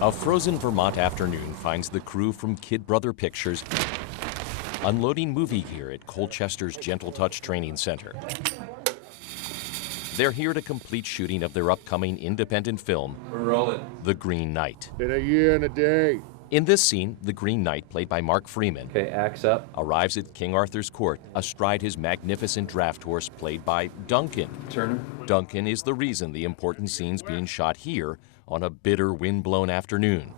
A frozen Vermont afternoon finds the crew from Kid Brother Pictures unloading movie gear at Colchester's Gentle Touch Training Center. They're here to complete shooting of their upcoming independent film, We're rolling. The Green Knight. In a year and a day. In this scene, the Green Knight, played by Mark Freeman, Okay, axe up. arrives at King Arthur's court astride his magnificent draft horse played by Duncan. Turner. Duncan is the reason the important scene's being shot here on a bitter wind-blown afternoon.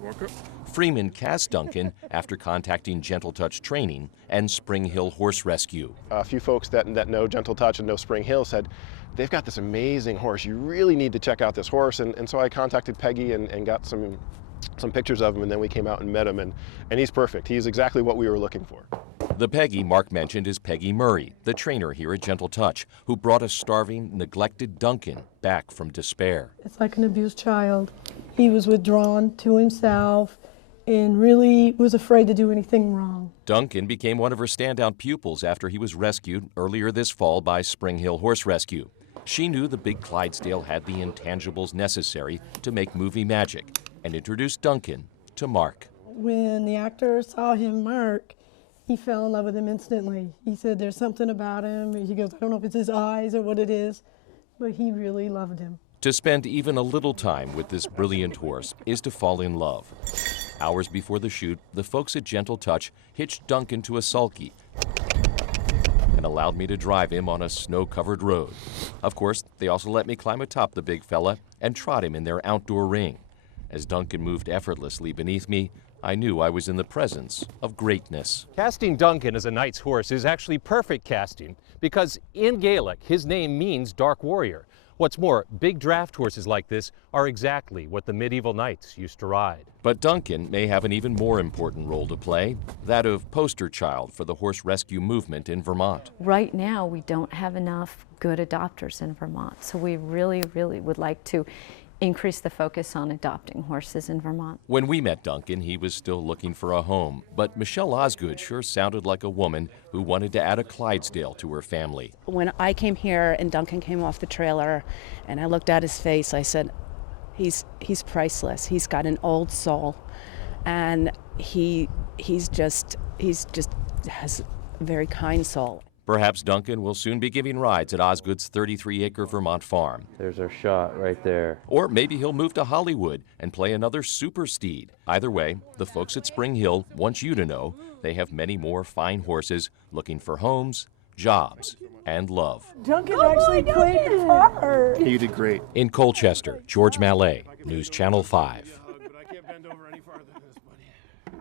Freeman cast Duncan after contacting Gentle Touch Training and Spring Hill Horse Rescue. A few folks that know Gentle Touch and know Spring Hill said, they've got this amazing horse. You really need to check out this horse. And so I contacted Peggy and got some pictures of him, and then we came out and met him, and he's perfect. He's exactly what we were looking for. The Peggy Mark mentioned is Peggy Murray, the trainer here at Gentle Touch, who brought a starving, neglected Duncan back from despair. It's like an abused child. He was withdrawn to himself and really was afraid to do anything wrong. Duncan became one of her standout pupils after he was rescued earlier this fall by Spring Hill Horse Rescue. She knew the big Clydesdale had the intangibles necessary to make movie magic and introduced Duncan to Mark. When the actor saw him, Mark, he fell in love with him instantly. He said there's something about him. He goes, I don't know if it's his eyes or what it is, but he really loved him. To spend even a little time with this brilliant horse is to fall in love. Hours before the shoot, the folks at Gentle Touch hitched Duncan to a sulky and allowed me to drive him on a snow-covered road. Of course, they also let me climb atop the big fella and trot him in their outdoor ring. As Duncan moved effortlessly beneath me, I knew I was in the presence of greatness. Casting Duncan as a knight's horse is actually perfect casting because in Gaelic, his name means dark warrior. What's more, big draft horses like this are exactly what the medieval knights used to ride. But Duncan may have an even more important role to play, that of poster child for the horse rescue movement in Vermont. Right now, we don't have enough good adopters in Vermont, so we really, really would like to increase the focus on adopting horses in Vermont. When we met Duncan, he was still looking for a home, but Michelle Osgood sure sounded like a woman who wanted to add a Clydesdale to her family. When I came here and Duncan came off the trailer and I looked at his face, I said, he's priceless. He's got an old soul, and he's just has a very kind soul. Perhaps Duncan will soon be giving rides at Osgood's 33-acre Vermont farm. There's our shot right there. Or maybe he'll move to Hollywood and play another super steed. Either way, the folks at Spring Hill want you to know they have many more fine horses looking for homes, jobs, and love. Duncan actually played the part. You did great. In Colchester, George Mallet, News Channel 5. But I can't bend over any farther than this, buddy.